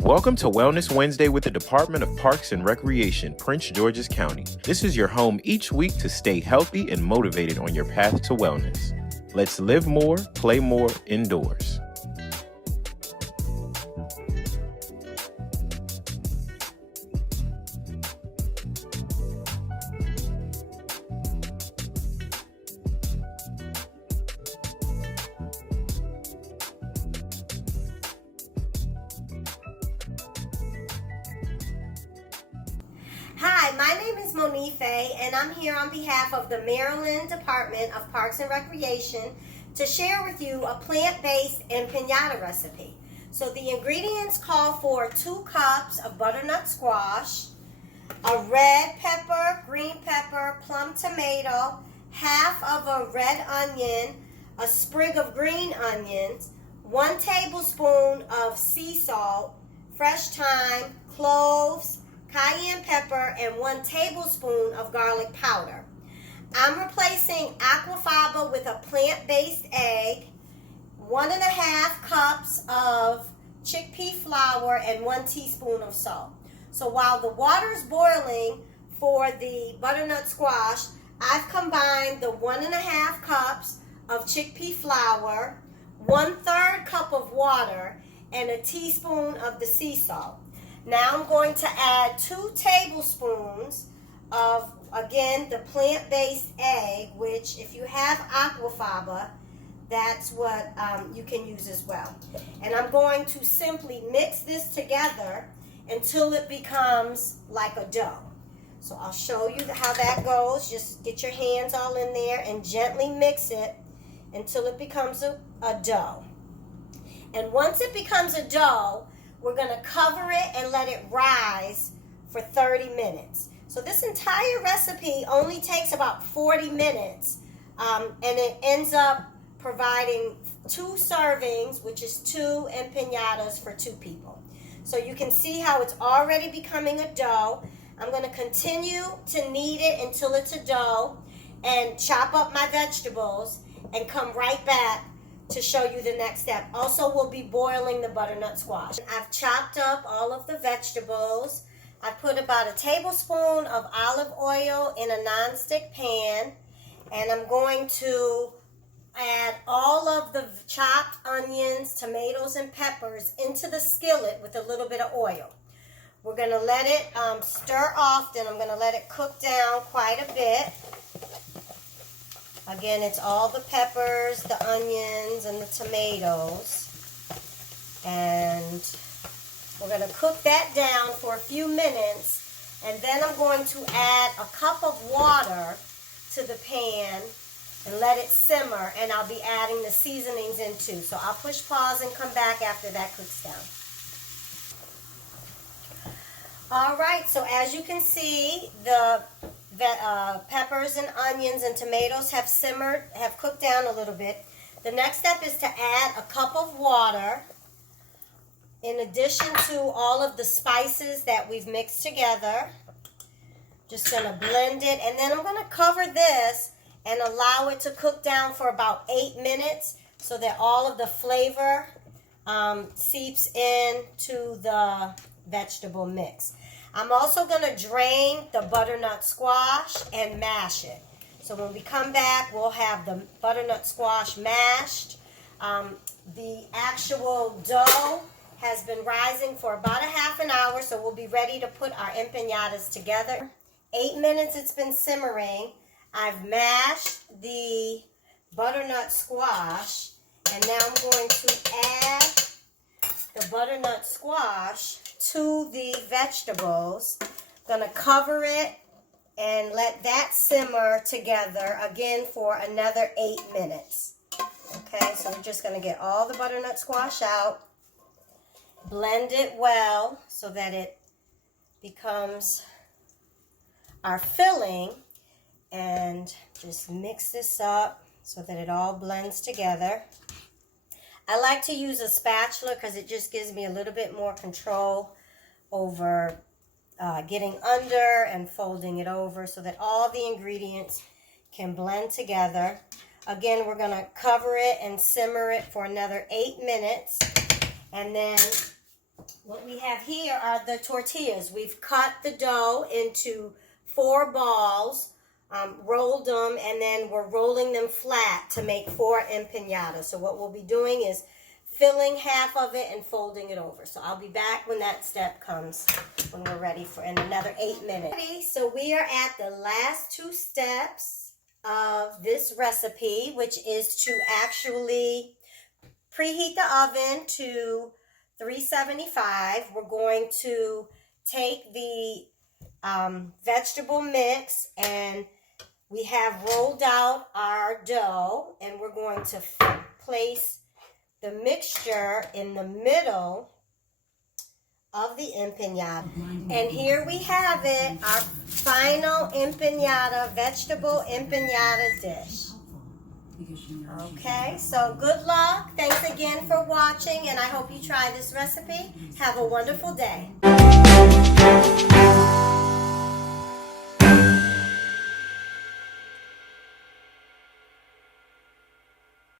Welcome to Wellness Wednesday with the Department of Parks and Recreation, Prince George's County. This is your home each week to stay healthy and motivated on your path to wellness. Let's live more, play more indoors. Hi, my name is Monife, and I'm here on behalf of the Maryland Department of Parks and Recreation to share with you a plant-based empanada recipe. So the ingredients call for 2 cups of butternut squash, a red pepper, green pepper, plum tomato, half of a red onion, a sprig of green onions, 1 tablespoon of sea salt, fresh thyme, cloves, cayenne pepper, and 1 tablespoon of garlic powder. I'm replacing aquafaba with a plant-based egg, 1.5 cups of chickpea flour, and 1 teaspoon of salt. So while the water's boiling for the butternut squash, I've combined the 1.5 cups of chickpea flour, 1/3 cup of water, and a teaspoon of the sea salt. Now I'm going to add 2 tablespoons of, again, the plant-based egg, which if you have aquafaba, that's what you can use as well. And I'm going to simply mix this together until it becomes like a dough. So I'll show you how that goes. Just get your hands all in there and gently mix it until it becomes a dough. And once it becomes a dough, we're going to cover it and let it rise for 30 minutes. So this entire recipe only takes about 40 minutes, and it ends up providing 2 servings, which is 2 empanadas for 2 people. So you can see how it's already becoming a dough. I'm going to continue to knead it until it's a dough and chop up my vegetables and come right back to show you the next step. Also, we'll be boiling the butternut squash. I've chopped up all of the vegetables. I put about 1 tablespoon of olive oil in a nonstick pan, and I'm going to add all of the chopped onions, tomatoes, and peppers into the skillet with a little bit of oil. We're going to let it stir often. I'm going to let it cook down quite a bit. Again, it's all the peppers, the onions, and the tomatoes. And we're going to cook that down for a few minutes. And then I'm going to add a cup of water to the pan and let it simmer. And I'll be adding the seasonings in too. So I'll push pause and come back after that cooks down. All right, so as you can see, the peppers and onions and tomatoes have simmered, have cooked down a little bit. The next step is to add a cup of water in addition to all of the spices that we've mixed together. Just going to blend it, and then I'm going to cover this and allow it to cook down for about 8 minutes so that all of the flavor seeps into the vegetable mix. I'm also going to drain the butternut squash and mash it. So when we come back, we'll have the butternut squash mashed. The actual dough has been rising for about 1/2 hour, so we'll be ready to put our empanadas together. 8 minutes it's been simmering. I've mashed the butternut squash, and now I'm going to add the butternut squash to the vegetables. I'm going to cover it and let that simmer together again for another 8 minutes. Okay, so we're just going to get all the butternut squash out, blend it well so that it becomes our filling, and just mix this up so that it all blends together. I like to use a spatula because it just gives me a little bit more control over getting under and folding it over so that all the ingredients can blend together. Again, we're going to cover it and simmer it for another 8 minutes. And then What we have here are the tortillas. We've cut the dough into 4 balls, rolled them, and then we're rolling them flat to make 4 empanadas. So what we'll be doing is filling half of it and folding it over. So I'll be back when that step comes, when we're ready for in another 8 minutes. So we are at the last 2 steps of this recipe, which is to actually preheat the oven to 375. We're going to take the vegetable mix, and we have rolled out our dough, and we're going to place the mixture in the middle of the empanada. And here we have it, our final empanada, vegetable empanada dish. Okay, so good luck. Thanks again for watching, and I hope you try this recipe. Have a wonderful day.